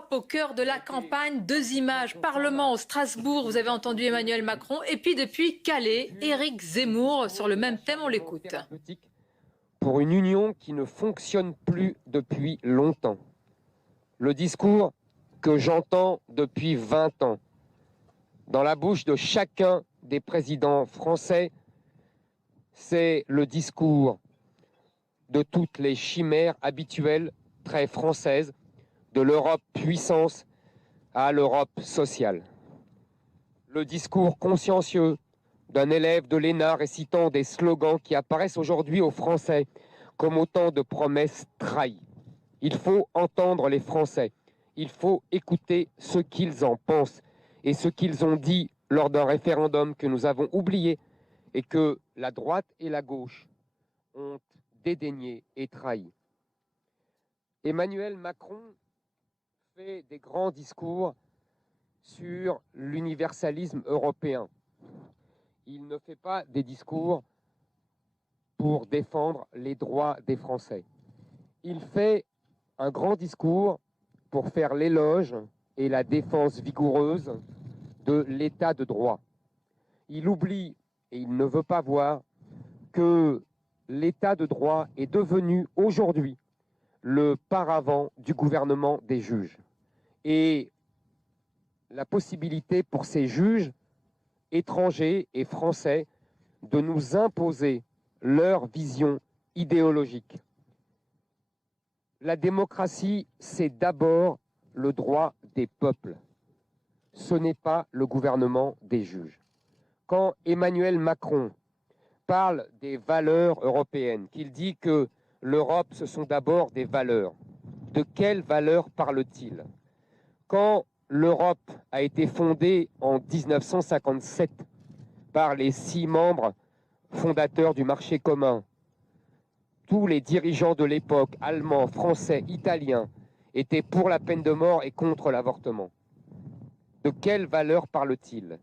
l'Europe au cœur de la campagne. Deux images, Parlement au Strasbourg, vous avez entendu Emmanuel Macron. Et puis depuis Calais, Éric Zemmour sur le même thème, on l'écoute. Pour une union qui ne fonctionne plus depuis longtemps. Le discours que j'entends depuis 20 ans dans la bouche de chacun des présidents français, c'est le discours de toutes les chimères habituelles, très françaises, de l'Europe puissance à l'Europe sociale. Le discours consciencieux d'un élève de l'ENA récitant des slogans qui apparaissent aujourd'hui aux Français comme autant de promesses trahies. Il faut entendre les Français, il faut écouter ce qu'ils en pensent et ce qu'ils ont dit lors d'un référendum que nous avons oublié et que la droite et la gauche ont dédaigné et trahi. Emmanuel Macron fait des grands discours sur l'universalisme européen. Il ne fait pas des discours pour défendre les droits des Français. Il fait un grand discours pour faire l'éloge et la défense vigoureuse de l'état de droit. Il oublie et il ne veut pas voir que l'état de droit est devenu aujourd'hui le paravent du gouvernement des juges. Et la possibilité pour ces juges étrangers et français de nous imposer leur vision idéologique. La démocratie, c'est d'abord le droit des peuples. Ce n'est pas le gouvernement des juges. Quand Emmanuel Macron parle des valeurs européennes, qu'il dit que l'Europe, ce sont d'abord des valeurs, de quelles valeurs parle-t-il? Quand l'Europe a été fondée en 1957 par les 6 membres fondateurs du marché commun, tous les dirigeants de l'époque, allemands, français, italiens, étaient pour la peine de mort et contre l'avortement. De quelles valeurs parle-t-il?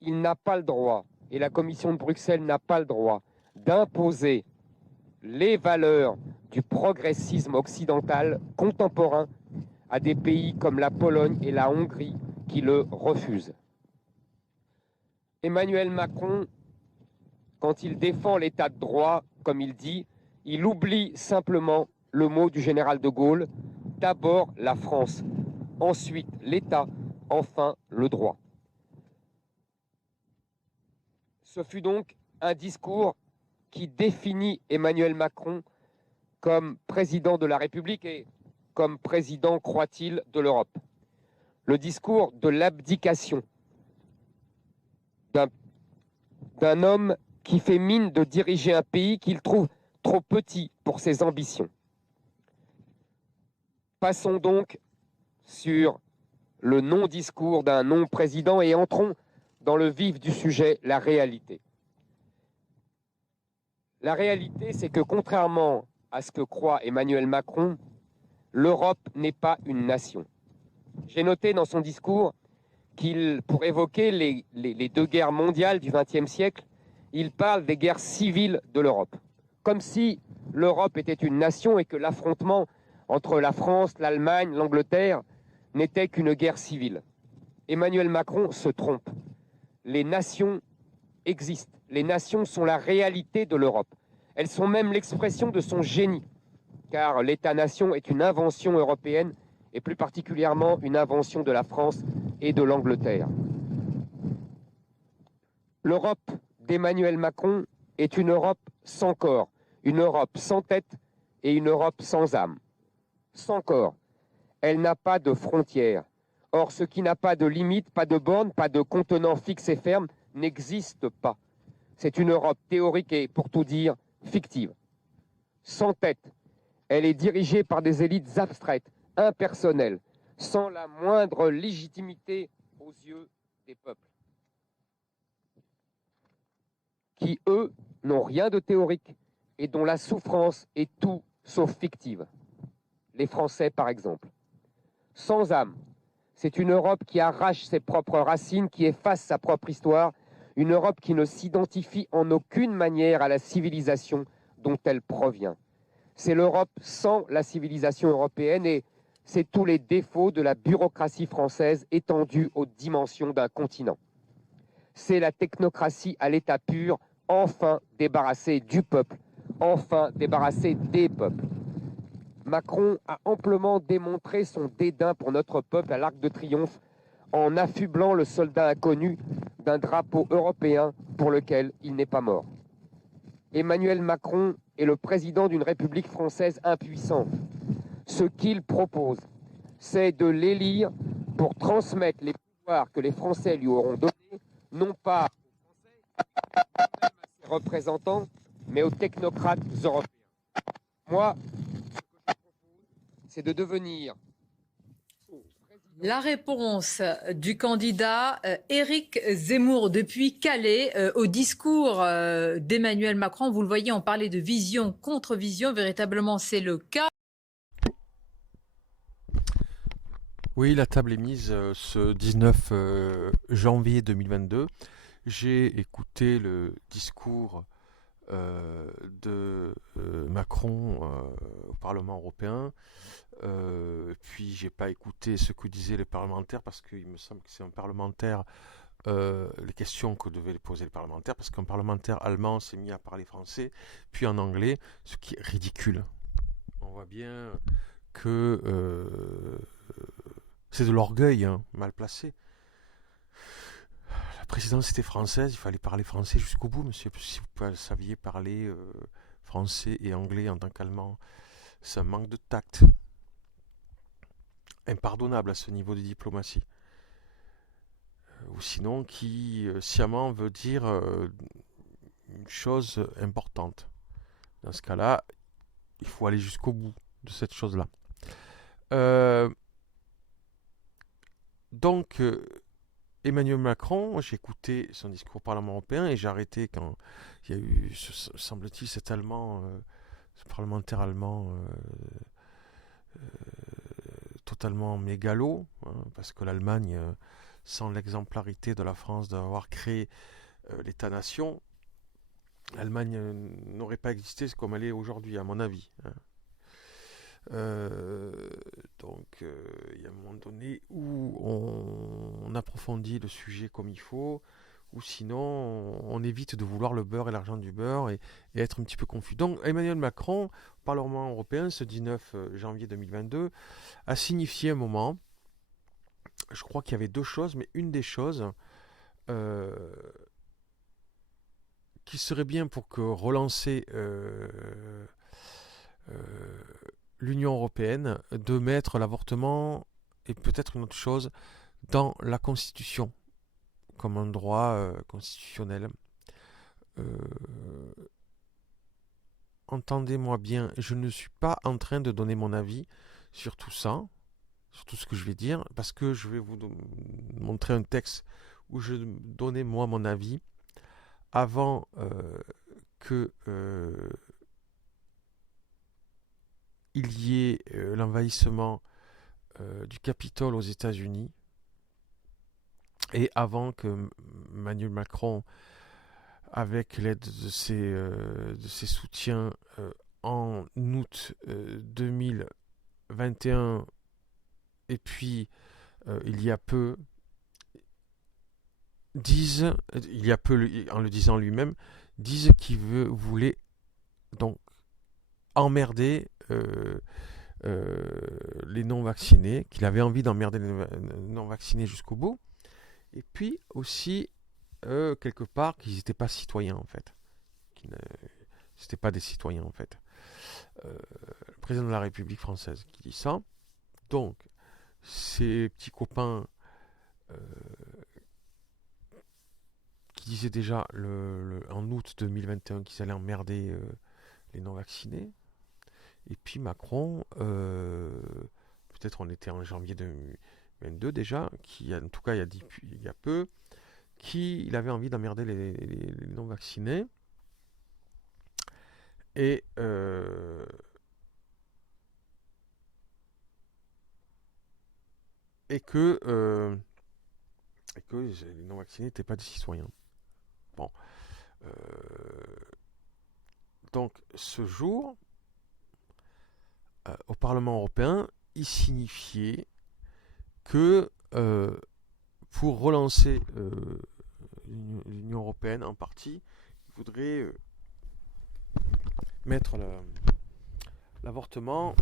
Il n'a pas le droit, et la Commission de Bruxelles n'a pas le droit, d'imposer les valeurs du progressisme occidental contemporain à des pays comme la Pologne et la Hongrie qui le refusent. Emmanuel Macron, quand il défend l'état de droit, comme il dit, il oublie simplement le mot du général de Gaulle, d'abord la France, ensuite l'État, enfin le droit. Ce fut donc un discours qui définit Emmanuel Macron comme président de la République et comme président, croit-il, de l'Europe. Le discours de l'abdication d'un homme qui fait mine de diriger un pays qu'il trouve trop petit pour ses ambitions. Passons donc sur le non-discours d'un non-président et entrons dans le vif du sujet, la réalité. La réalité, c'est que contrairement à ce que croit Emmanuel Macron, l'Europe n'est pas une nation. J'ai noté dans son discours qu'il, pour évoquer les 2 guerres mondiales du XXe siècle, il parle des guerres civiles de l'Europe. Comme si l'Europe était une nation et que l'affrontement entre la France, l'Allemagne, l'Angleterre n'était qu'une guerre civile. Emmanuel Macron se trompe. Les nations existent. Les nations sont la réalité de l'Europe. Elles sont même l'expression de son génie, car l'État-nation est une invention européenne et plus particulièrement une invention de la France et de l'Angleterre. L'Europe d'Emmanuel Macron est une Europe sans corps, une Europe sans tête et une Europe sans âme. Sans corps, elle n'a pas de frontières. Or, ce qui n'a pas de limite, pas de borne, pas de contenant fixe et ferme, n'existe pas. C'est une Europe théorique et, pour tout dire, fictive. Sans tête, elle est dirigée par des élites abstraites, impersonnelles, sans la moindre légitimité aux yeux des peuples, qui, eux, n'ont rien de théorique et dont la souffrance est tout sauf fictive. Les Français, par exemple. Sans âme, c'est une Europe qui arrache ses propres racines, qui efface sa propre histoire, une Europe qui ne s'identifie en aucune manière à la civilisation dont elle provient. C'est l'Europe sans la civilisation européenne et c'est tous les défauts de la bureaucratie française étendue aux dimensions d'un continent. C'est la technocratie à l'état pur, enfin débarrassée du peuple, enfin débarrassée des peuples. Macron a amplement démontré son dédain pour notre peuple à l'Arc de Triomphe en affublant le soldat inconnu d'un drapeau européen pour lequel il n'est pas mort. Emmanuel Macron est le président d'une République française impuissante. Ce qu'il propose, c'est de l'élire pour transmettre les pouvoirs que les Français lui auront donnés, non pas aux ses représentants, mais aux technocrates européens. Moi, c'est de devenir... La réponse du candidat Éric Zemmour depuis Calais au discours d'Emmanuel Macron. Vous le voyez, on parlait de vision contre vision. Véritablement, c'est le cas. Oui, la table est mise ce 19 janvier 2022. J'ai écouté le discours de Macron au Parlement européen. Puis j'ai pas écouté ce que disaient les parlementaires parce qu'il me semble que c'est un parlementaire, les questions que devaient poser les parlementaires, parce qu'un parlementaire allemand s'est mis à parler français, puis en anglais, ce qui est ridicule. On voit bien que c'est de l'orgueil, hein, mal placé. La présidence était française, il fallait parler français jusqu'au bout, monsieur. Si vous saviez parler français et anglais en tant qu'allemand, c'est un manque de tact. Impardonnable à ce niveau de diplomatie. Ou sinon qui sciemment veut dire une chose importante. Dans ce cas-là, il faut aller jusqu'au bout de cette chose-là. Donc, Emmanuel Macron, j'ai écouté son discours au Parlement européen et j'ai arrêté quand il y a eu, semble-t-il, cet Allemand, ce parlementaire allemand totalement mégalo, hein, parce que l'Allemagne, sans l'exemplarité de la France d'avoir créé l'État-nation, l'Allemagne n'aurait pas existé comme elle est aujourd'hui, à mon avis. Hein. Donc, il y a un moment donné où on approfondit le sujet comme il faut, ou sinon on évite de vouloir le beurre et l'argent du beurre et être un petit peu confus. Donc Emmanuel Macron, au Parlement européen, ce 19 janvier 2022, a signifié un moment, je crois qu'il y avait deux choses, mais une des choses qui serait bien pour que relancer l'Union européenne, de mettre l'avortement et peut-être une autre chose dans la Constitution, comme un droit constitutionnel. Entendez-moi bien, je ne suis pas en train de donner mon avis sur tout ça, sur tout ce que je vais dire, parce que je vais vous montrer un texte où je donnais moi mon avis avant que il y ait l'envahissement du Capitole aux États-Unis et avant que Emmanuel Macron, avec l'aide de ses soutiens en août 2021 et puis il y a peu, en le disant lui-même, disent qu'il voulait donc emmerder les non-vaccinés, qu'il avait envie d'emmerder les non-vaccinés jusqu'au bout, et puis aussi quelque part qu'ils n'étaient pas citoyens en fait, c'était pas des citoyens en fait. Le président de la République française qui dit ça, donc ses petits copains qui disaient déjà en août 2021 qu'ils allaient emmerder les non-vaccinés. Et puis Macron, peut-être on était en janvier 2022 déjà, qui en tout cas il y a peu, qu'il avait envie d'emmerder les non-vaccinés. Et que les non-vaccinés n'étaient pas des citoyens. Bon. Donc ce jour, au Parlement européen, il signifiait que pour relancer l'Union européenne en partie, il faudrait mettre l'avortement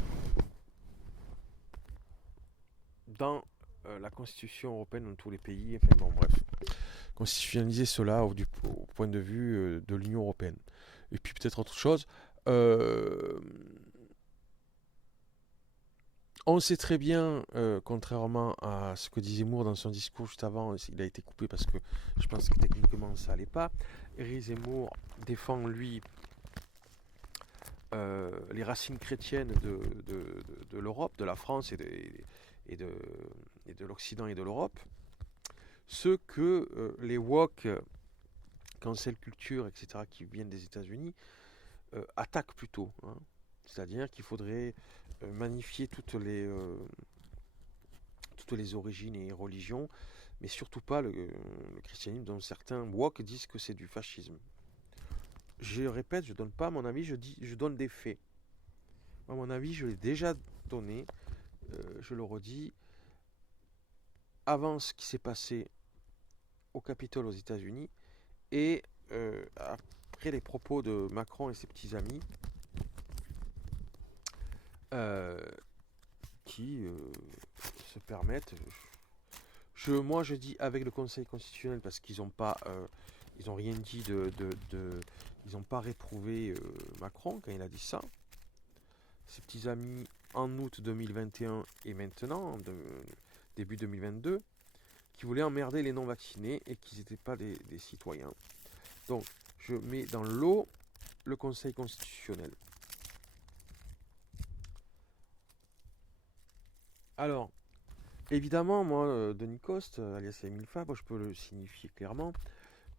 dans la Constitution européenne dans tous les pays. Enfin bon, bref, constitutionnaliser cela au point de vue de l'Union européenne. Et puis peut-être autre chose. On sait très bien, contrairement à ce que disait Zemmour dans son discours juste avant, il a été coupé parce que je pense que techniquement ça allait pas. Éric Zemmour défend lui les racines chrétiennes de l'Europe, de la France et de l'Occident et de l'Europe. Ce que les woke, cancel culture, etc., qui viennent des États-Unis, attaquent plutôt. Hein. C'est-à-dire qu'il faudrait magnifier toutes les origines et religions, mais surtout pas le christianisme, dont certains woke disent que c'est du fascisme. Je répète, je donne pas mon avis, je donne des faits. Moi, mon avis, je l'ai déjà donné, je le redis. Avant ce qui s'est passé au Capitole aux États-Unis et après les propos de Macron et ses petits amis qui se permettent. Moi, je dis avec le Conseil constitutionnel parce qu'ils n'ont pas, ils ont rien dit ils n'ont pas réprouvé Macron quand il a dit ça. Ses petits amis en août 2021 et maintenant, début 2022, qui voulaient emmerder les non-vaccinés et qui n'étaient pas des citoyens. Donc, je mets dans l'eau le Conseil constitutionnel. Alors, évidemment, moi, Denis Coste, alias Émile Fabre, je peux le signifier clairement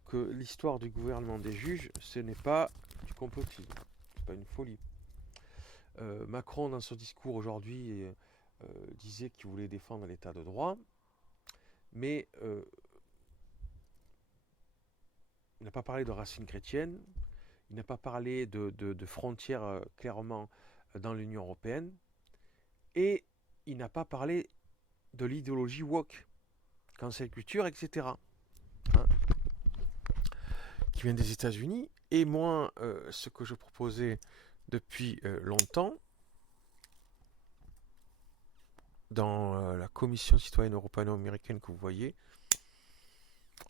que l'histoire du gouvernement des juges, ce n'est pas du complotisme, c'est pas une folie. Macron, dans son discours aujourd'hui, disait qu'il voulait défendre l'état de droit, mais il n'a pas parlé de racines chrétiennes, il n'a pas parlé de frontières clairement dans l'Union européenne, et il n'a pas parlé de l'idéologie woke, cancel culture, etc. Hein, qui vient des États-Unis. Et moi, ce que je proposais depuis longtemps, dans la Commission citoyenne européenne-américaine que vous voyez,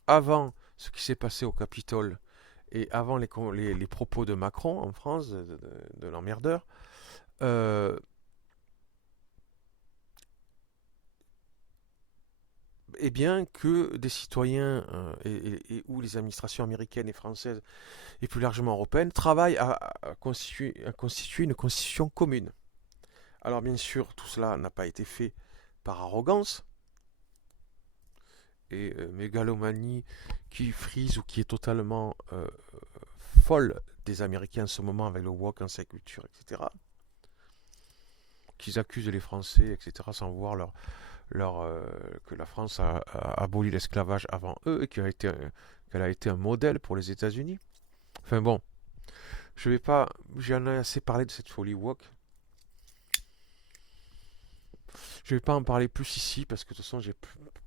avant ce qui s'est passé au Capitole et avant les propos de Macron en France, de l'emmerdeur, eh bien que des citoyens et ou les administrations américaines et françaises et plus largement européennes travaillent à constituer une constitution commune. Alors bien sûr, tout cela n'a pas été fait par arrogance et mégalomanie qui frise ou qui est totalement folle des Américains en ce moment avec le woke, cancel culture, etc. Qu'ils accusent les Français, etc. sans voir que la France a aboli l'esclavage avant eux et qu'elle a été un modèle pour les États-Unis. Enfin bon, j'en ai assez parlé de cette folie woke. Je ne vais pas en parler plus ici parce que de toute façon j'ai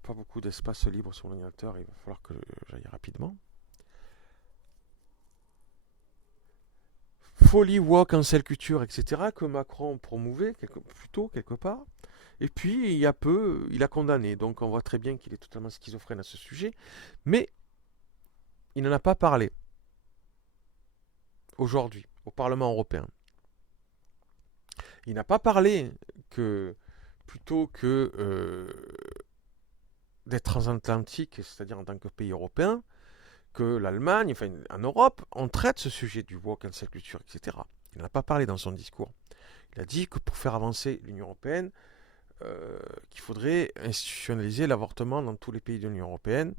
pas beaucoup d'espace libre sur l'ordinateur, il va falloir que j'aille rapidement. Folie woke, cancel culture, etc. que Macron promouvait plutôt quelque part. Et puis, il y a peu, il a condamné. Donc, on voit très bien qu'il est totalement schizophrène à ce sujet. Mais, il n'en a pas parlé. Aujourd'hui, au Parlement européen. Il n'a pas parlé que, plutôt que d'être transatlantique, c'est-à-dire en tant que pays européen, que l'Allemagne, enfin en Europe, on traite ce sujet du woke, cancel culture, etc. Il n'en a pas parlé dans son discours. Il a dit que pour faire avancer l'Union européenne, qu'il faudrait institutionnaliser l'avortement dans tous les pays de l'Union européenne.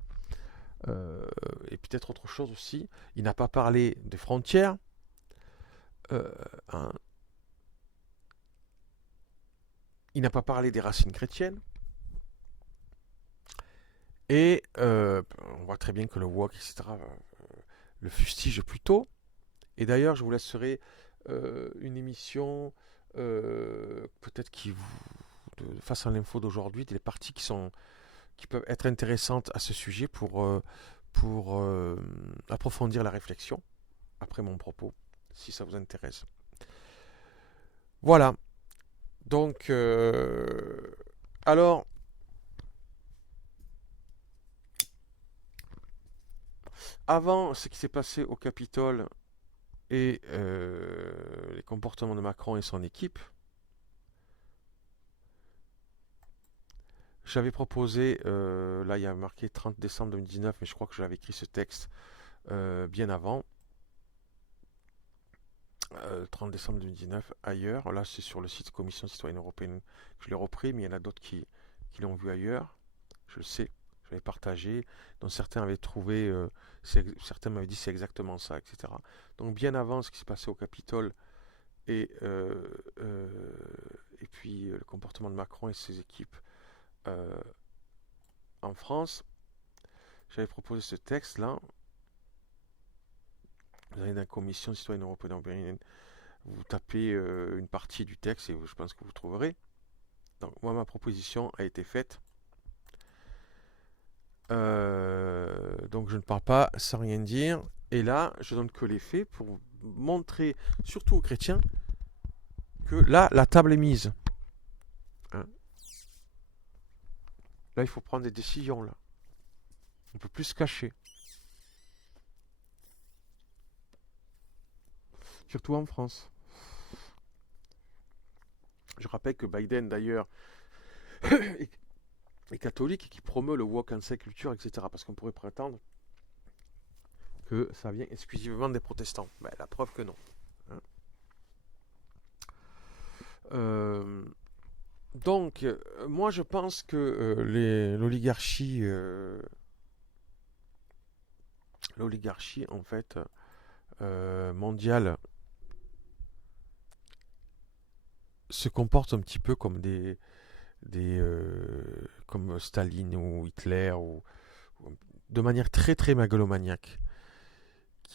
Et peut-être autre chose aussi. Il n'a pas parlé des frontières. Il n'a pas parlé des racines chrétiennes. Et on voit très bien que le woke, etc., le fustige plutôt. Et d'ailleurs, je vous laisserai une émission peut-être qui vous face à l'info d'aujourd'hui, des parties qui peuvent être intéressantes à ce sujet pour approfondir la réflexion après mon propos, si ça vous intéresse. Voilà. Donc, alors, avant ce qui s'est passé au Capitole et les comportements de Macron et son équipe, j'avais proposé, là il y a marqué 30 décembre 2019, mais je crois que j'avais écrit ce texte bien avant, 30 décembre 2019, ailleurs. Là c'est sur le site Commission citoyenne européenne que je l'ai repris, mais il y en a d'autres qui l'ont vu ailleurs, je le sais, je l'avais partagé, dont certains avaient trouvé, certains m'avaient dit c'est exactement ça, etc. Donc bien avant ce qui s'est passé au Capitole et puis le comportement de Macron et ses équipes en France, j'avais proposé ce texte-là. Vous allez dans la Commission citoyenne européenne, vous tapez une partie du texte et je pense que vous trouverez. Donc moi, ma proposition a été faite. Donc je ne parle pas sans rien dire. Et là, je donne que les faits pour montrer, surtout aux chrétiens, que là, la table est mise. Hein? Là, il faut prendre des décisions. Là. On ne peut plus se cacher. Surtout en France. Je rappelle que Biden, d'ailleurs, est catholique et qui promeut le woke cancel culture, etc. Parce qu'on pourrait prétendre que ça vient exclusivement des protestants. Ben, la preuve que non. Hein. Donc, moi je pense que l'oligarchie, en fait, mondiale, se comporte un petit peu comme comme Staline ou Hitler, de manière très très mégalomaniaque.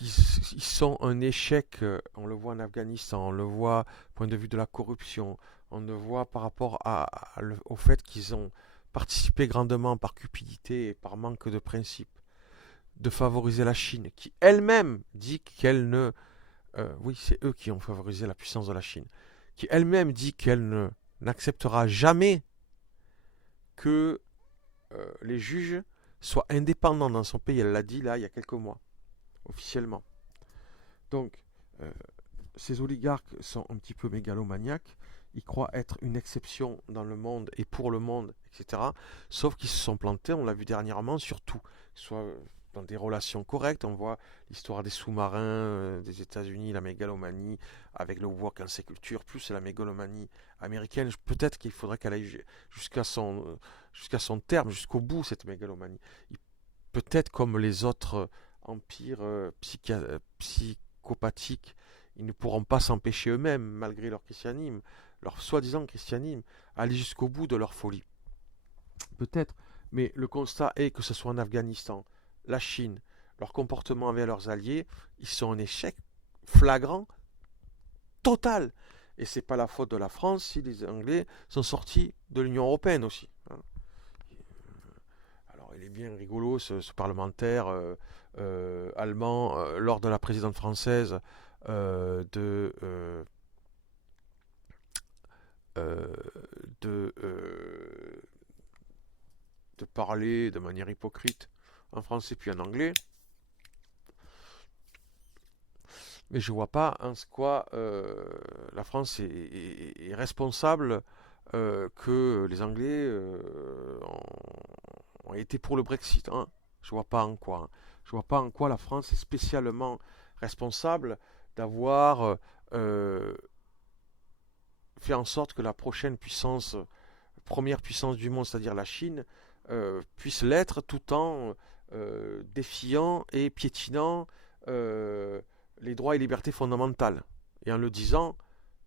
Ils sont un échec, on le voit en Afghanistan, on le voit du point de vue de la corruption, on le voit par rapport au fait qu'ils ont participé grandement par cupidité et par manque de principe de favoriser la Chine, qui elle-même dit qu'elle ne... oui, c'est eux qui ont favorisé la puissance de la Chine, qui elle-même dit qu'elle n'acceptera jamais que les juges soient indépendants dans son pays. Elle l'a dit là il y a quelques mois, officiellement. Donc, ces oligarques sont un petit peu mégalomaniaques. Ils croient être une exception dans le monde et pour le monde, etc. Sauf qu'ils se sont plantés, on l'a vu dernièrement, surtout, soit dans des relations correctes. On voit l'histoire des sous-marins des États-Unis, la mégalomanie avec le woke cancel culture, plus la mégalomanie américaine. Peut-être qu'il faudrait qu'elle aille jusqu'à son terme, jusqu'au bout, cette mégalomanie. Peut-être comme les autres empires psychopathiques, ils ne pourront pas s'empêcher eux-mêmes, malgré leur christianisme, leur soi-disant christianisme, à aller jusqu'au bout de leur folie. Peut-être, mais le constat est que ce soit en Afghanistan, la Chine, leur comportement envers leurs alliés, ils sont en échec flagrant, total. Et c'est pas la faute de la France si les Anglais sont sortis de l'Union européenne aussi. Alors il est bien rigolo ce parlementaire allemand lors de la présidente française de parler de manière hypocrite en français puis en anglais. Mais je vois pas en quoi la France est responsable que les Anglais ont été pour le Brexit. Hein. Je vois pas en quoi. Je vois pas en quoi la France est spécialement responsable d'avoir fait en sorte que la prochaine puissance, première puissance du monde, c'est-à-dire la Chine, puisse l'être tout en défiant et piétinant les droits et libertés fondamentales. Et en le disant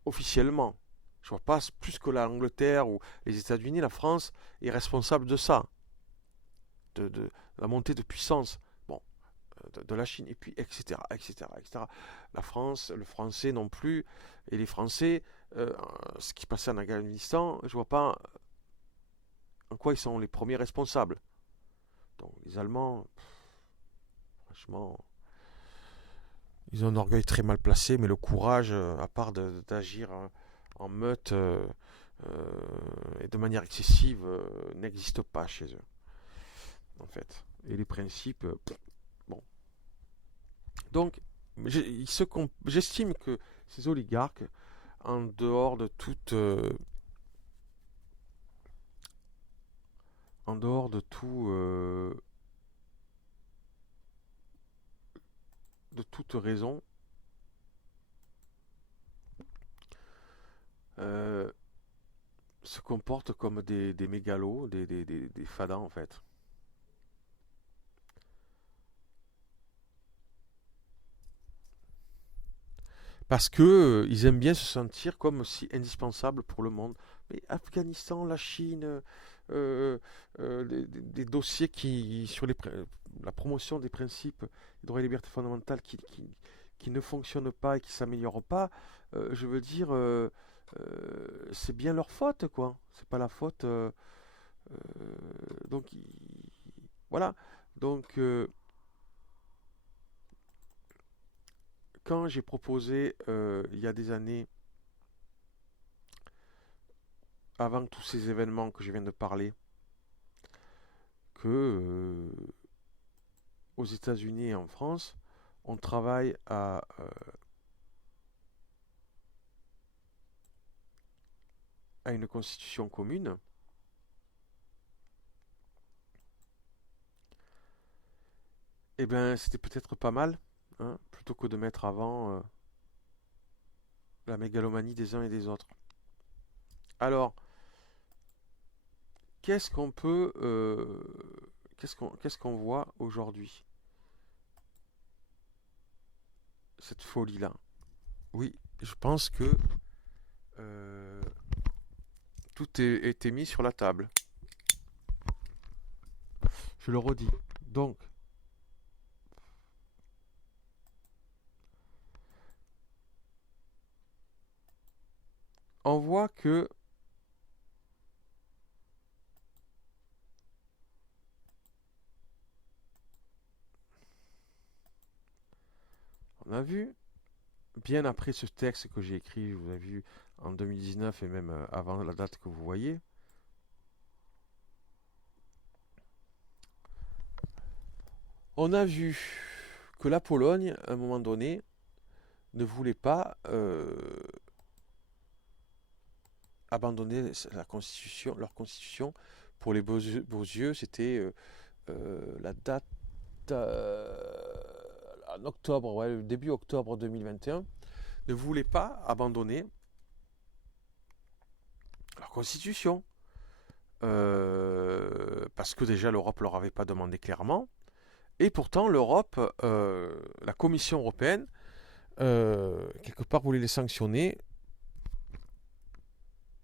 officiellement. Je vois pas plus que l'Angleterre ou les États-Unis, la France est responsable de ça. De la montée de puissance de la Chine, et puis etc., etc., etc. La France, le français non plus, et les Français, ce qui passait en Afghanistan, je vois pas en quoi ils sont les premiers responsables. Donc les Allemands, franchement, ils ont un orgueil très mal placé, mais le courage, à part d'agir en meute et de manière excessive, n'existe pas chez eux, en fait. Et les principes, bon. Donc, j'estime que ces oligarques, en dehors de toute raison, se comportent comme des mégalos, des fadas en fait. Parce que ils aiment bien se sentir comme si indispensables pour le monde. Mais Afghanistan, la Chine, des dossiers sur la promotion des principes des droits et libertés fondamentales qui ne fonctionnent pas et qui ne s'améliorent pas, je veux dire, c'est bien leur faute, quoi. C'est pas la faute. Donc, voilà. Donc, quand j'ai proposé, il y a des années, avant tous ces événements que je viens de parler, que aux États-Unis et en France, on travaille à une constitution commune, eh bien, c'était peut-être pas mal, hein, plutôt que de mettre avant la mégalomanie des uns et des autres. Alors, qu'est-ce qu'on voit aujourd'hui? Cette folie-là. Oui, je pense que tout été mis sur la table. Je le redis. Donc, on voit que on a vu, bien après ce texte que j'ai écrit, vous avez vu en 2019 et même avant la date que vous voyez, on a vu que la Pologne, à un moment donné, ne voulait pas abandonner leur constitution. Pour les beaux yeux, c'était la date en octobre, ouais, début octobre 2021, ne voulaient pas abandonner leur constitution. Parce que déjà l'Europe ne leur avait pas demandé clairement. Et pourtant l'Europe, la Commission européenne, quelque part voulait les sanctionner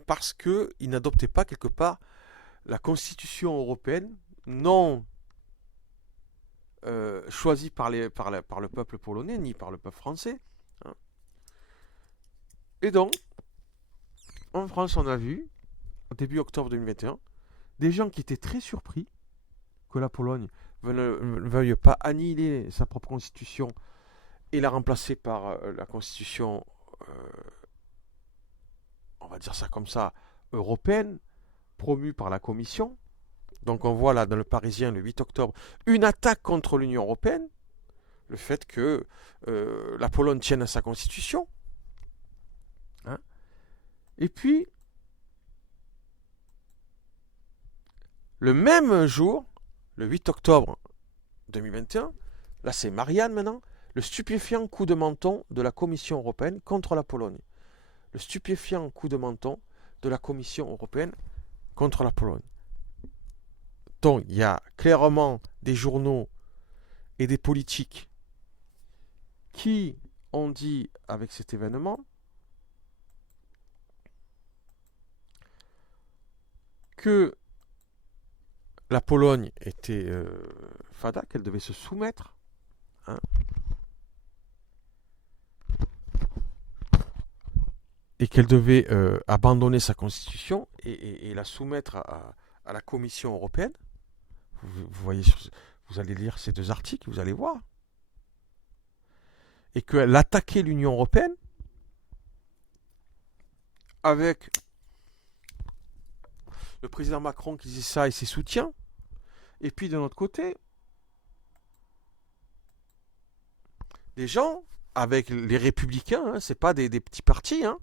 parce qu'ils n'adoptaient pas quelque part la Constitution européenne non choisie par le peuple polonais ni par le peuple français. Hein. Et donc, en France, on a vu, au début octobre 2021, des gens qui étaient très surpris que la Pologne ne veuille pas annihiler sa propre constitution et la remplacer par la constitution, on va dire ça comme ça, européenne, promue par la Commission. Donc on voit là dans le Parisien le 8 octobre une attaque contre l'Union européenne, le fait que la Pologne tienne à sa constitution. Hein. Et puis, le même jour, le 8 octobre 2021, là c'est Marianne maintenant, le stupéfiant coup de menton de la Commission européenne contre la Pologne. Le stupéfiant coup de menton de la Commission européenne contre la Pologne. Donc il y a clairement des journaux et des politiques qui ont dit avec cet événement que la Pologne était fada, qu'elle devait se soumettre. Hein, et qu'elle devait abandonner sa constitution et la soumettre à la Commission européenne. Vous voyez, vous allez lire ces 2 articles, vous allez voir. Et qu'elle attaquait l'Union européenne avec le président Macron qui disait ça et ses soutiens. Et puis de notre côté, des gens avec les républicains, hein, c'est pas des petits partis, hein.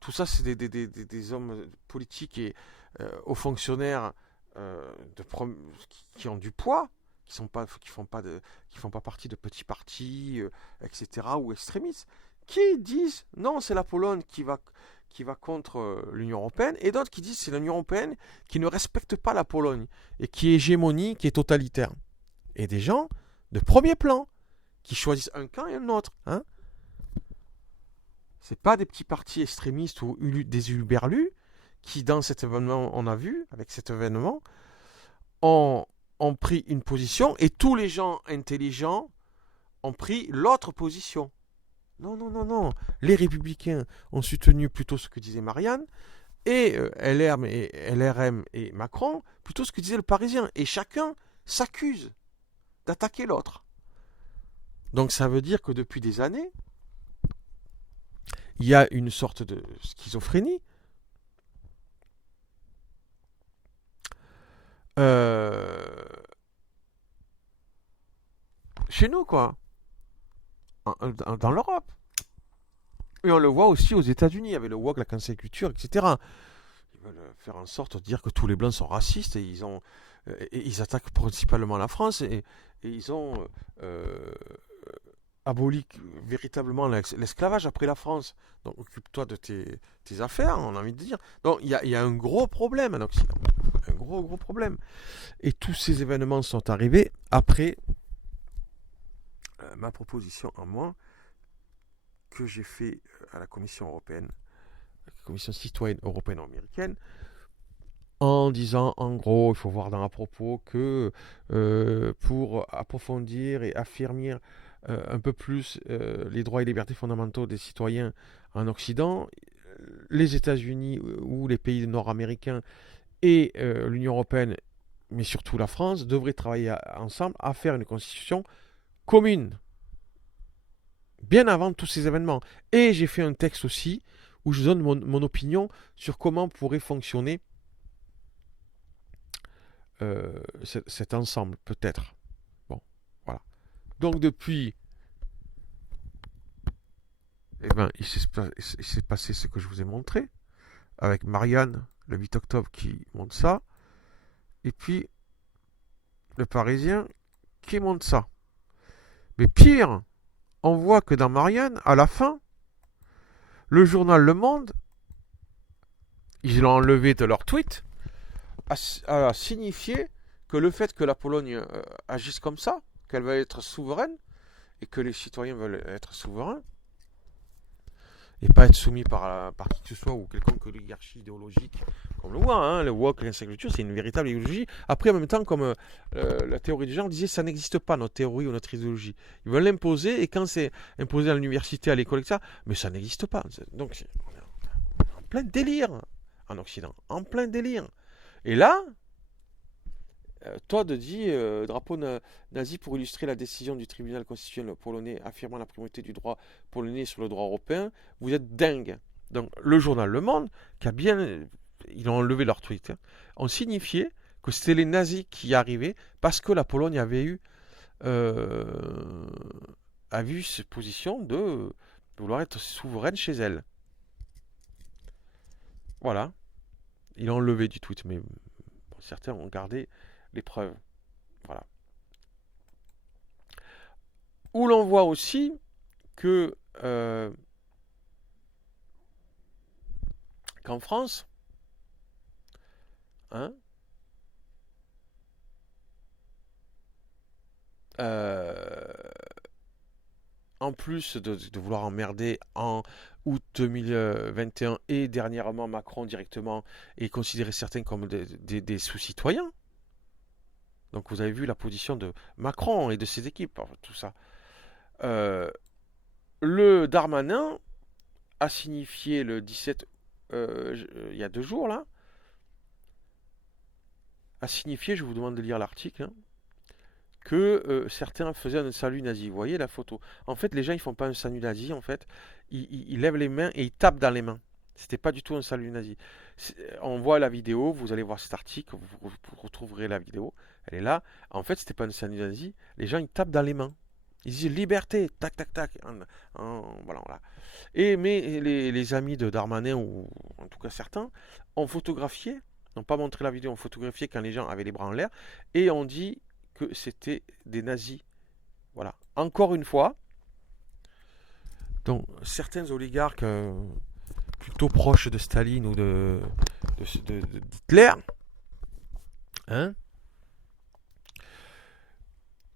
Tout ça, c'est des hommes politiques et hauts fonctionnaires qui ont du poids, qui font pas partie de petits partis, etc. ou extrémistes, qui disent non, c'est la Pologne qui va contre l'Union européenne, et d'autres qui disent c'est l'Union européenne qui ne respecte pas la Pologne et qui est hégémonique, qui est totalitaire. Et des gens de premier plan qui choisissent un camp et un autre, hein. C'est pas des petits partis extrémistes ou des hurluberlus qui, dans cet événement, on a vu, avec cet événement, ont pris une position et tous les gens intelligents ont pris l'autre position. Non, non, non, non. Les républicains ont soutenu plutôt ce que disait Marianne et LRM et Macron plutôt ce que disait le Parisien. Et chacun s'accuse d'attaquer l'autre. Donc ça veut dire que depuis des années, il y a une sorte de schizophrénie. Chez nous, quoi. Dans l'Europe. Et on le voit aussi aux États-Unis, avec le woke, la cancel culture, etc. Ils veulent faire en sorte de dire que tous les Blancs sont racistes et ils attaquent principalement la France et ils ont aboli véritablement l'esclavage après la France. Donc occupe-toi de tes affaires, on a envie de dire. Donc il y a un gros problème en Occident. Un gros problème. Et tous ces événements sont arrivés après ma proposition à moi que j'ai fait à la Commission européenne, la Commission citoyenne européenne américaine, en disant en gros, il faut voir dans à propos que pour approfondir et affirmer un peu plus les droits et libertés fondamentaux des citoyens en Occident, les États-Unis ou les pays nord-américains et l'Union européenne, mais surtout la France, devraient travailler ensemble à faire une constitution commune, bien avant tous ces événements. Et j'ai fait un texte aussi où je donne mon opinion sur comment pourrait fonctionner cet ensemble, peut-être. Bon, voilà. Donc depuis, il s'est passé ce que je vous ai montré, avec Marianne, le 8 octobre, qui montre ça, et puis le Parisien qui montre ça. Mais pire, on voit que dans Marianne, à la fin, le journal Le Monde, ils l'ont enlevé de leur tweet, a signifié que le fait que la Pologne agisse comme ça, qu'elle va être souveraine, et que les citoyens veulent être souverains, et pas être soumis par qui que ce soit ou quelconque oligarchie idéologique, comme le voit, hein, le woke, l'insécurité, c'est une véritable idéologie. Après, en même temps, comme la théorie du genre disait, ça n'existe pas, notre théorie ou notre idéologie. Ils veulent l'imposer, et quand c'est imposé à l'université, à l'école, etc., mais ça n'existe pas. Donc, on est en plein délire en Occident, en plein délire. Et là, Todd dit drapeau nazi pour illustrer la décision du tribunal constitutionnel polonais affirmant la primauté du droit polonais sur le droit européen. Vous êtes dingue. Donc le journal Le Monde, ils ont enlevé leur tweet, hein, ont signifié que c'était les nazis qui y arrivaient parce que la Pologne avait eu cette position de vouloir être souveraine chez elle. Voilà. Ils l'ont enlevé du tweet, mais certains ont gardé les preuves. Voilà. Où l'on voit aussi que qu'en France, hein, en plus de vouloir emmerder en août 2021 et dernièrement Macron directement et considérer certains comme des sous-citoyens. Donc vous avez vu la position de Macron et de ses équipes, tout ça. Le Darmanin a signifié le 17, il y a 2 jours là, a signifié, je vous demande de lire l'article, hein, que certains faisaient un salut nazi. Vous voyez la photo? En fait, les gens, ils font pas un salut nazi, en fait. Ils lèvent les mains et ils tapent dans les mains. C'était pas du tout un salut nazi. On voit la vidéo, vous allez voir cet article, vous retrouverez la vidéo, elle est là. En fait, c'était pas un salut nazi. Les gens, ils tapent dans les mains. Ils disent liberté, tac, tac, tac. Voilà, voilà. Mais les amis de Darmanin, ou en tout cas certains, ont photographié, n'ont pas montré la vidéo, ont photographié quand les gens avaient les bras en l'air, et ont dit que c'était des nazis. Voilà. Encore une fois, donc certains oligarques plutôt proches de Staline ou d'Hitler, hein,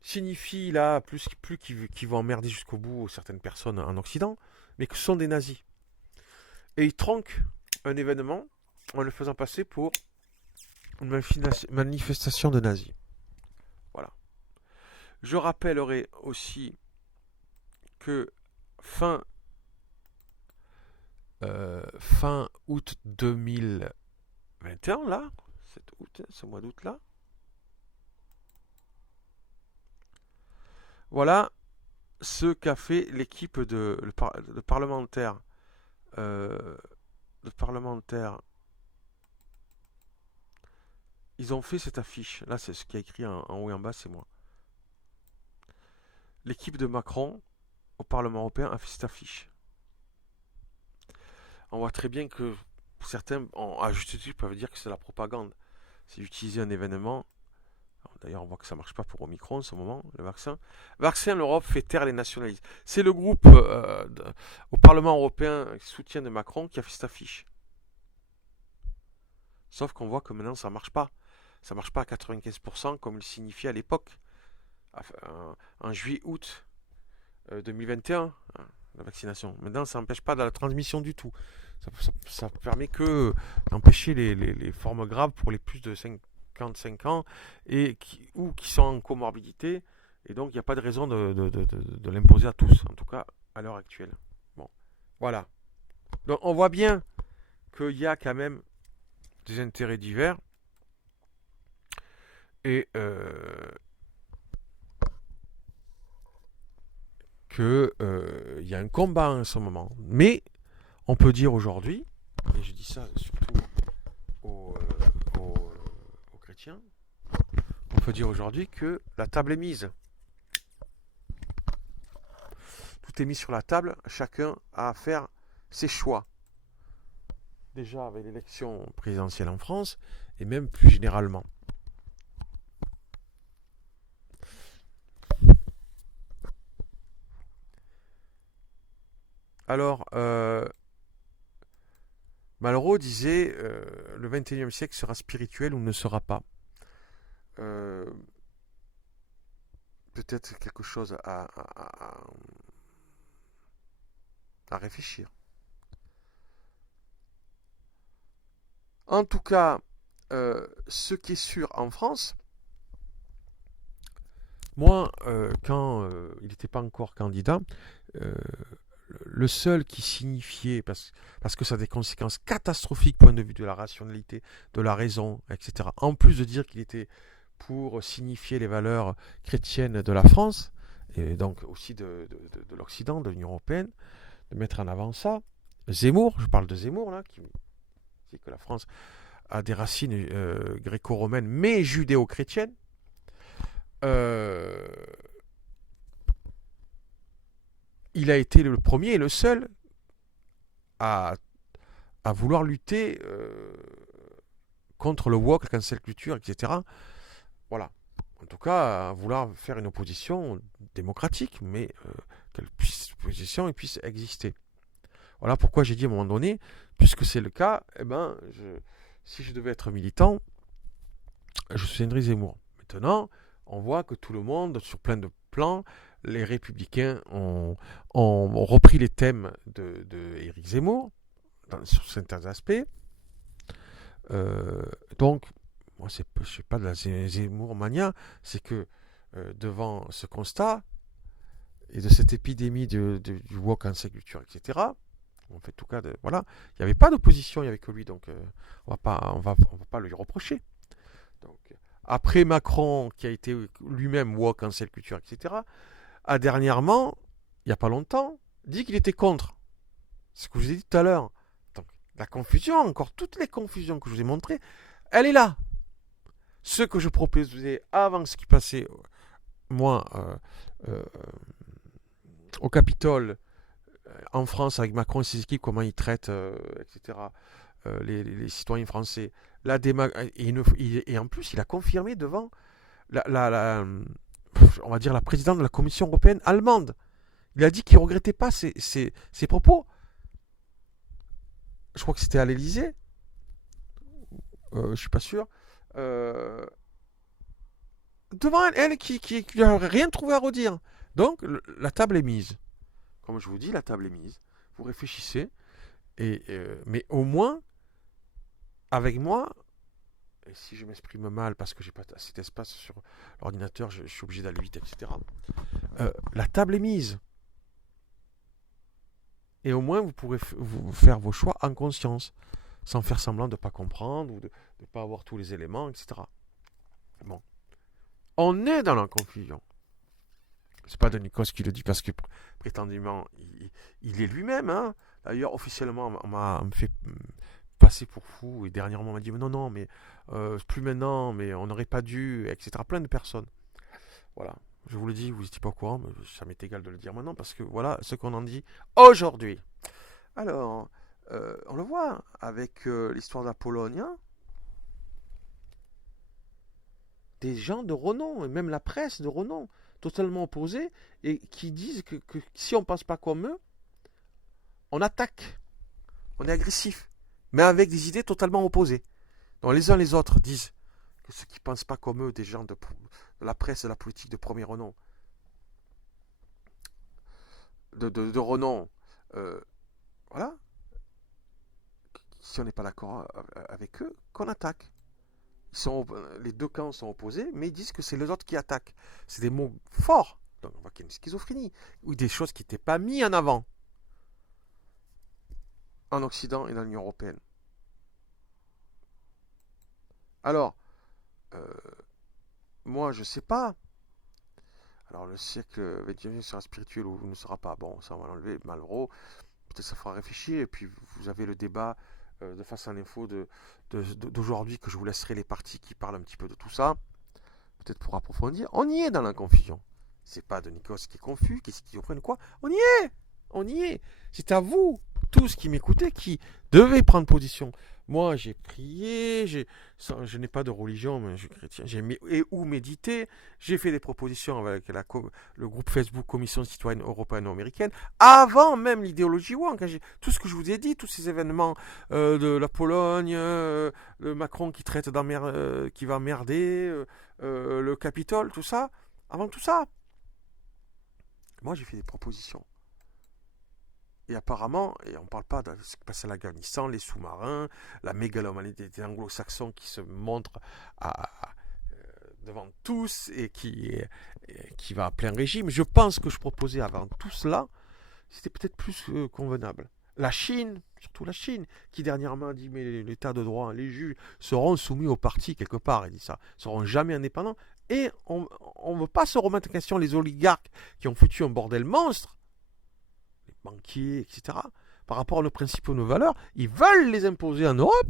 signifie là plus qu'ils vont emmerder jusqu'au bout certaines personnes en Occident, mais que ce sont des nazis. Et ils tronquent un événement en le faisant passer pour une manifestation de nazis. Voilà. Je rappellerai aussi que fin août 2021, là, 7 août, ce mois d'août là, voilà ce qu'a fait l'équipe de parlementaire. Le parlementaire. Ils ont fait cette affiche. Là, c'est ce qui est écrit en haut et en bas, c'est moi. L'équipe de Macron au Parlement européen a fait cette affiche. On voit très bien que certains, à juste titre, peuvent dire que c'est la propagande. C'est utiliser un événement. D'ailleurs, on voit que ça ne marche pas pour Omicron en ce moment, le vaccin. Vaccin, l'Europe fait taire les nationalistes. C'est le groupe au Parlement européen soutien de Macron qui a fait cette affiche. Sauf qu'on voit que maintenant, ça ne marche pas. Ça ne marche pas à 95% comme il signifiait à l'époque, en juillet-août 2021, la vaccination. Maintenant, ça n'empêche pas de la transmission du tout. Ça permet que d'empêcher les formes graves pour les plus de 55 ans ou qui sont en comorbidité. Et donc, il n'y a pas de raison de l'imposer à tous, en tout cas à l'heure actuelle. Bon, voilà. Donc, on voit bien qu'il y a quand même des intérêts divers. Et qu'il y a un combat en ce moment. Mais on peut dire aujourd'hui, et je dis ça surtout aux chrétiens, on peut dire aujourd'hui que la table est mise. Tout est mis sur la table, chacun a à faire ses choix. Déjà avec l'élection présidentielle en France, et même plus généralement. Alors, Malraux disait le 21e siècle sera spirituel ou ne sera pas. Peut-être quelque chose à réfléchir. En tout cas, ce qui est sûr en France, moi, quand il n'était pas encore candidat, le seul qui signifiait, parce que ça a des conséquences catastrophiques point de vue de la rationalité, de la raison, etc. En plus de dire qu'il était pour signifier les valeurs chrétiennes de la France, et donc aussi de l'Occident, de l'Union européenne, de mettre en avant ça. Zemmour, je parle de Zemmour, là, qui dit que la France a des racines gréco-romaines, mais judéo-chrétiennes. Il a été le premier et le seul à vouloir lutter contre le woke, la cancel culture, etc. Voilà. En tout cas, à vouloir faire une opposition démocratique, mais qu'elle puisse exister. Voilà pourquoi j'ai dit à un moment donné, puisque c'est le cas, si je devais être militant, je soutiendrais Zemmour. Maintenant, on voit que tout le monde, sur plein de plans, les républicains ont repris les thèmes de Éric Zemmour sur certains aspects. Donc, moi, je ne suis pas de la Zemmour-mania, c'est que devant ce constat et de cette épidémie du woke en culture, etc., en fait, en tout cas, voilà, il n'y avait pas d'opposition, il n'y avait que lui, donc on va pas lui reprocher. Donc, après Macron, qui a été lui-même woke, cancel culture, etc., a dernièrement, il n'y a pas longtemps, dit qu'il était contre. C'est ce que je vous ai dit tout à l'heure. Donc, la confusion, encore toutes les confusions que je vous ai montrées, elle est là. Ce que je proposais avant ce qui passait, moi, au Capitole, en France, avec Macron et ses équipes, comment ils traitent, etc., les citoyens français. Et en plus, il a confirmé devant on va dire la présidente de la Commission européenne allemande. Il a dit qu'il ne regrettait pas ses propos. Je crois que c'était à l'Élysée. Je ne suis pas sûr. Devant elle qui n'a rien trouvé à redire. Donc, la table est mise. Comme je vous dis, la table est mise. Vous réfléchissez. Mais au moins, avec moi, et si je m'exprime mal parce que j'ai pas assez d'espace sur l'ordinateur, je suis obligé d'aller vite, etc. La table est mise. Et au moins, vous pourrez vous faire vos choix en conscience, sans faire semblant de ne pas comprendre ou de ne pas avoir tous les éléments, etc. Bon. On est dans la confusion. C'est pas de Nikos qui le dit parce que prétendument, il est lui-même. Hein. D'ailleurs, officiellement, on me fait passer pour fou et dernièrement on m'a dit non mais plus maintenant, mais on n'aurait pas dû, etc. Plein de personnes. Voilà. Je vous le dis, vous n'étiez pas au courant, mais ça m'est égal de le dire maintenant parce que voilà ce qu'on en dit aujourd'hui. Alors, on le voit avec l'histoire de la Pologne. Hein. Des gens de renom, et même la presse de renom, totalement opposés, et qui disent que si on ne pense pas comme eux, on attaque, on est agressif, mais avec des idées totalement opposées. Donc les uns les autres disent que ceux qui ne pensent pas comme eux, des gens de la presse et de la politique de premier renom, de renom, voilà, si on n'est pas d'accord avec eux, qu'on attaque. Les deux camps sont opposés, mais ils disent que c'est les autres qui attaquent. C'est des mots forts. Donc on voit qu'il y a une schizophrénie, ou des choses qui n'étaient pas mises en avant en Occident et dans l'Union européenne. Alors, moi je sais pas. Alors le siècle XXI sera spirituel ou ne sera pas. Bon, ça on va l'enlever, Malraux. Peut-être ça fera réfléchir. Et puis vous avez le débat de Face à l'info d'aujourd'hui, que je vous laisserai les parties qui parlent un petit peu de tout ça, peut-être pour approfondir. On y est dans la confusion. C'est pas de Nikos qui est confus, qui schizophrène quoi. On y est. On y est. C'est à vous, tous qui m'écoutez, qui devez prendre position. Moi, j'ai prié, je n'ai pas de religion, mais je suis chrétien. J'ai médité. J'ai fait des propositions avec le groupe Facebook Commission citoyenne européenne-américaine, avant même l'idéologie woke. Tout ce que je vous ai dit, tous ces événements de la Pologne, le Macron qui traite qui va merder, le Capitole, tout ça. Avant tout ça, moi, j'ai fait des propositions. Et apparemment, et on ne parle pas de ce qui passe à l'Afghanistan, les sous-marins, la mégalomanie des anglo-saxons qui se montrent devant tous et qui va à plein régime. Je pense que je proposais avant tout cela, c'était peut-être plus convenable. La Chine, surtout la Chine, qui dernièrement a dit mais l'état de droit, les juges seront soumis au parti quelque part, il dit ça, seront jamais indépendants. Et on ne veut pas se remettre en question les oligarques qui ont foutu un bordel monstre, banquiers, etc., par rapport à nos principes et nos valeurs, ils veulent les imposer en Europe.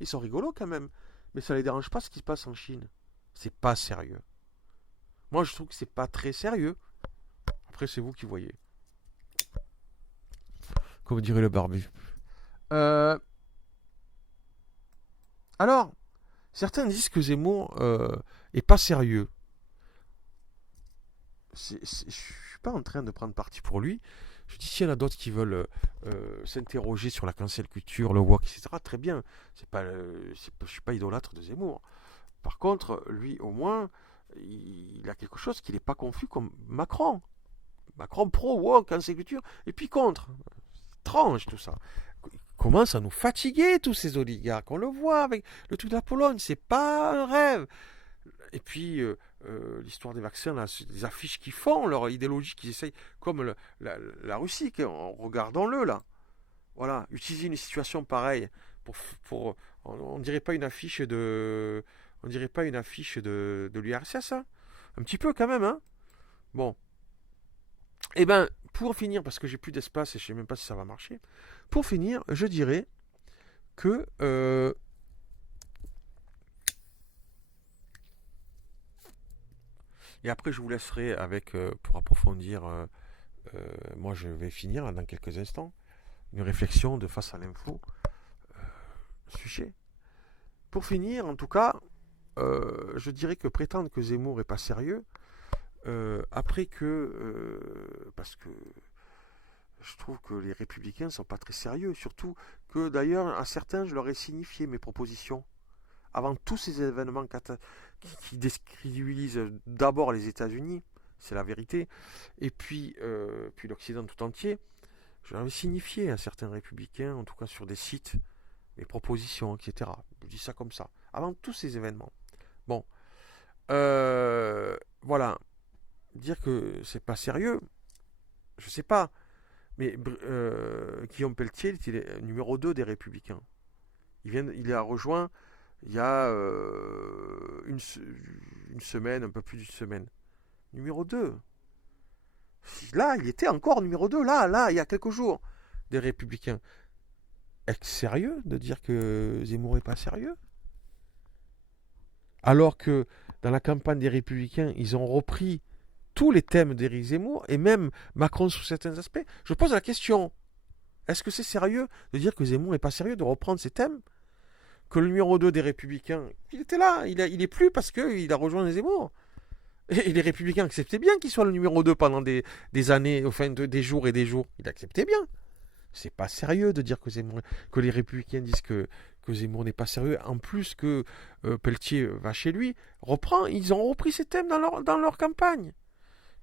Ils sont rigolos quand même. Mais ça ne les dérange pas ce qui se passe en Chine. C'est pas sérieux. Moi, je trouve que c'est pas très sérieux. Après, c'est vous qui voyez. Comme dirait le barbu. Alors, certains disent que Zemmour est pas sérieux. Je suis pas en train de prendre parti pour lui. Je dis, s'il y en a d'autres qui veulent s'interroger sur la cancel culture, le woke, etc., très bien. Je ne suis pas idolâtre de Zemmour. Par contre, lui, au moins, il a quelque chose qui n'est pas confus comme Macron. Macron pro, woke, cancel culture, et puis contre. C'est étrange tout ça. Il commence à nous fatiguer, tous ces oligarques. On le voit avec le truc de la Pologne, c'est pas un rêve. Et puis, l'histoire des vaccins, là, les affiches qu'ils font, leur idéologie qu'ils essayent, comme la Russie, regardons-le là. Voilà, utiliser une situation pareille on dirait pas une affiche On dirait pas une affiche de l'URSS, hein. Un petit peu quand même, hein. Bon. Eh ben, pour finir, parce que j'ai plus d'espace et je sais même pas si ça va marcher, pour finir, je dirais que et après je vous laisserai avec pour approfondir. Moi, je vais finir dans quelques instants une réflexion de face à l'info sujet. Pour finir, en tout cas, je dirais que prétendre que Zemmour est pas sérieux, après que parce que je trouve que les républicains sont pas très sérieux, surtout que d'ailleurs à certains je leur ai signifié mes propositions avant tous ces événements qui décrédibilisent d'abord les États-Unis, c'est la vérité, et puis l'Occident tout entier. Je leur ai signifié à certains républicains, en tout cas sur des sites, mes propositions, etc. Je dis ça comme ça, avant tous ces événements. Bon, voilà, dire que c'est pas sérieux, je sais pas. Mais Guillaume Pelletier, il était numéro 2 des Républicains. Il a rejoint il y a une semaine, un peu plus d'une semaine. Numéro 2. Là, il était encore numéro 2, là, il y a quelques jours, des Républicains. Est-ce sérieux de dire que Zemmour n'est pas sérieux? Alors que dans la campagne des Républicains, ils ont repris tous les thèmes d'Éric Zemmour, et même Macron sous certains aspects. Je pose la question, est-ce que c'est sérieux de dire que Zemmour n'est pas sérieux de reprendre ces thèmes? Que le numéro 2 des Républicains, il était là, il est plus parce qu'il a rejoint les Zemmour. Et les Républicains acceptaient bien qu'il soit le numéro 2 pendant des années, enfin des jours et des jours. Il acceptait bien. C'est pas sérieux de dire que les Républicains disent que Zemmour n'est pas sérieux. En plus que Pelletier va chez lui, ils ont repris ces thèmes dans leur campagne.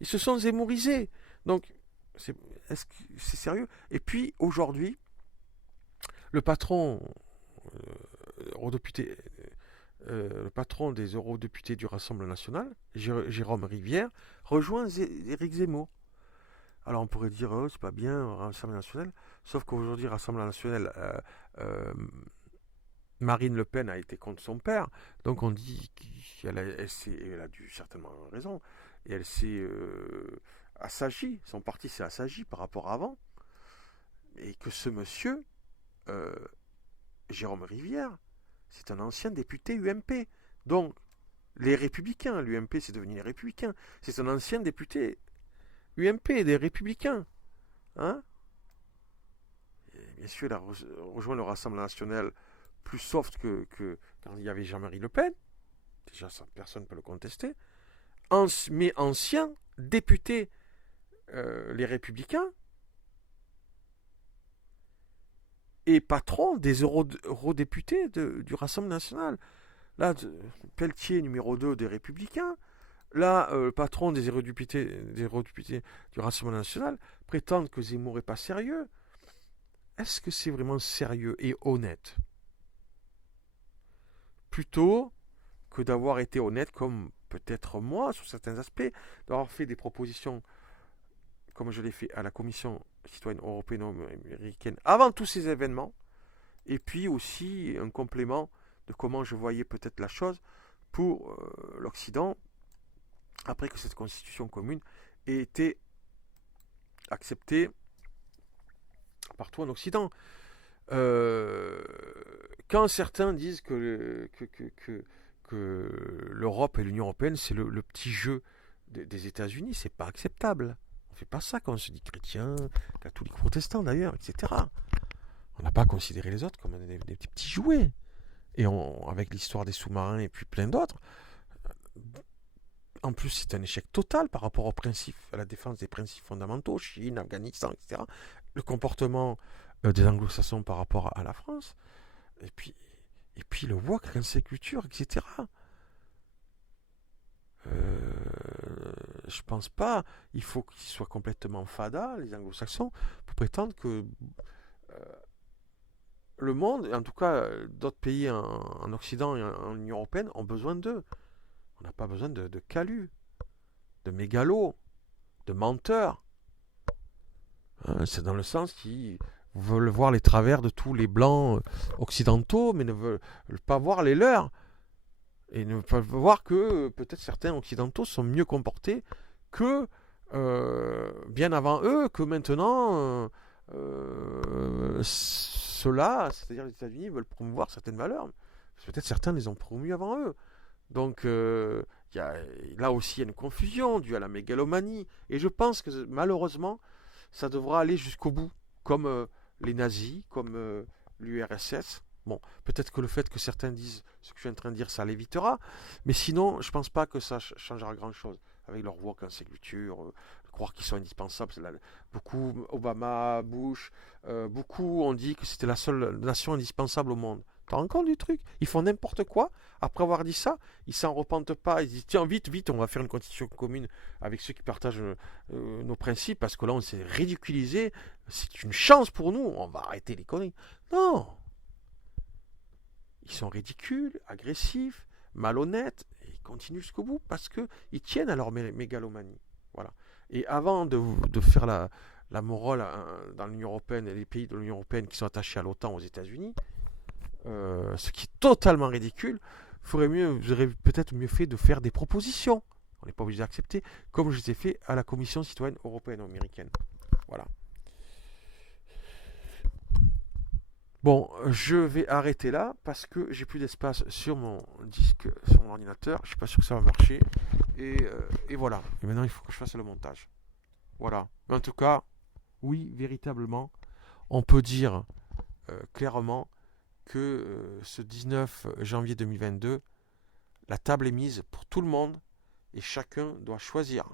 Ils se sont zémourisés. Donc, est-ce que c'est sérieux? Et puis, aujourd'hui, le patron le patron des eurodéputés du Rassemblement national, Jérôme Rivière, rejoint Éric Zemmour. Alors on pourrait dire, c'est pas bien, Rassemblement national, sauf qu'aujourd'hui, Rassemblement national, Marine Le Pen a été contre son père, donc on dit qu'elle a dû certainement avoir raison, et elle s'est assagie, son parti s'est assagi par rapport à avant, et que ce monsieur, Jérôme Rivière, c'est un ancien député UMP. Donc, les Républicains, l'UMP c'est devenu les Républicains, c'est un ancien député UMP, des Républicains. Hein? Et bien sûr, il a rejoint le Rassemblement national plus soft que quand il y avait Jean-Marie Le Pen. Déjà, ça, personne ne peut le contester. Mais ancien député, les Républicains, et patron des eurodéputés du Rassemblement national. Là, Pelletier, numéro 2 des Républicains. Là, patron des eurodéputés du Rassemblement national, prétendent que Zemmour n'est pas sérieux. Est-ce que c'est vraiment sérieux et honnête? Plutôt que d'avoir été honnête, comme peut-être moi, sur certains aspects, d'avoir fait des propositions, comme je l'ai fait à la Commission citoyenne européenne américaine avant tous ces événements, et puis aussi un complément de comment je voyais peut-être la chose pour l'Occident après que cette constitution commune ait été acceptée partout en Occident. Quand certains disent que l'Europe et l'Union européenne c'est le petit jeu des États-Unis, c'est pas acceptable. On ne fait pas ça quand on se dit chrétien, catholique, protestant d'ailleurs, etc. On n'a pas considéré les autres comme des petits jouets. Et avec l'histoire des sous-marins et puis plein d'autres, en plus c'est un échec total par rapport aux principes, à la défense des principes fondamentaux, Chine, Afghanistan, etc. Le comportement des anglo-saxons par rapport à la France, et puis le wok, l'inséculture, etc. Je pense pas. Il faut qu'ils soient complètement fada, les anglo-saxons, pour prétendre que le monde, en tout cas d'autres pays en Occident et en Union européenne, ont besoin d'eux. On n'a pas besoin de calus, de mégalos, de menteurs. Hein, c'est dans le sens qu'ils veulent voir les travers de tous les blancs occidentaux, mais ne veulent pas voir les leurs. Et ne pas voir que peut-être certains occidentaux sont mieux comportés que bien avant eux, que maintenant ceux-là, c'est-à-dire les États-Unis, veulent promouvoir certaines valeurs. Peut-être certains les ont promues avant eux. Donc y a, là aussi, il y a une confusion due à la mégalomanie. Et je pense que malheureusement, ça devra aller jusqu'au bout, comme les nazis, comme l'URSS. Bon, peut-être que le fait que certains disent ce que je suis en train de dire, ça l'évitera, mais sinon, je pense pas que ça changera grand-chose avec leur voix en séculture, croire qu'ils sont indispensables. Beaucoup, Obama, Bush, beaucoup ont dit que c'était la seule nation indispensable au monde. T'as rends compte du truc? Ils font n'importe quoi. Après avoir dit ça, ils s'en repentent pas. Ils disent tiens, vite, vite, on va faire une constitution commune avec ceux qui partagent nos principes, parce que là, on s'est ridiculisé. C'est une chance pour nous. On va arrêter les conneries. Non! Ils sont ridicules, agressifs, malhonnêtes, et ils continuent jusqu'au bout parce qu'ils tiennent à leur mégalomanie. Voilà. Et avant de faire la morale dans l'Union européenne et les pays de l'Union européenne qui sont attachés à l'OTAN aux États-Unis, ce qui est totalement ridicule, vous aurez peut-être mieux fait de faire des propositions. On n'est pas obligé d'accepter, comme je les ai fait à la Commission citoyenne européenne ou américaine. Voilà. Bon, je vais arrêter là parce que j'ai plus d'espace sur mon disque, sur mon ordinateur. Je suis pas sûr que ça va marcher. Et voilà. Et maintenant, il faut que je fasse le montage. Voilà. Mais en tout cas, oui, véritablement, on peut dire clairement que ce 19 janvier 2022, la table est mise pour tout le monde et chacun doit choisir.